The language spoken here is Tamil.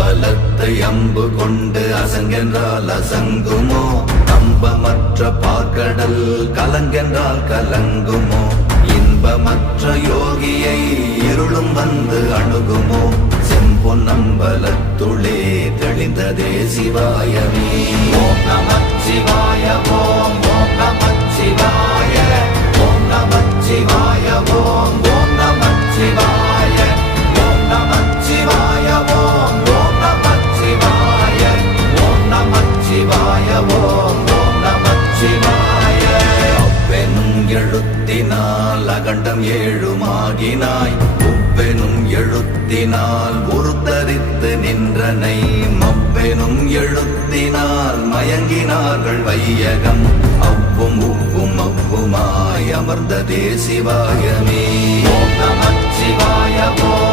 பலத்தை அம்பு கொண்டு அசங்கென்றால் அசங்குமோ? நம்பமற்ற பார்க்கடல் கலங்கென்றால் கலங்குமோ? இன்பமற்ற யோகியை இருளும் வந்து அணுகுமோ? செம்பொன்னம்பலத்துளே தெளிந்ததே சிவாயமே. ஓம் நமச்சிவாய ஓம் ஓம் நமச்சிவாய ஓம் நமச்சிவாய ஓம் ஓம் நமச்சிவாய ஓம் நமச்சிவாய ஓம் ஓம் நமச்சிவாய ஓம் நமச்சிவாய ஓம் ஓம் நமச்சிவாய. அவ்வெனும் எழுத்தினால் அகண்டம் ஏழுமாகினாய், உவ்வெனும் எழுத்தினால் உருத்தரித்து நின்றனை, மவ்வெனும் எழுத்தினால் மயங்கினார்கள் வையகம். அவ்வும் உவ்வும் அவ்வுமாய் அமர்ந்ததே சிவாயமே. ஓம் நமச்சிவாய ஓம்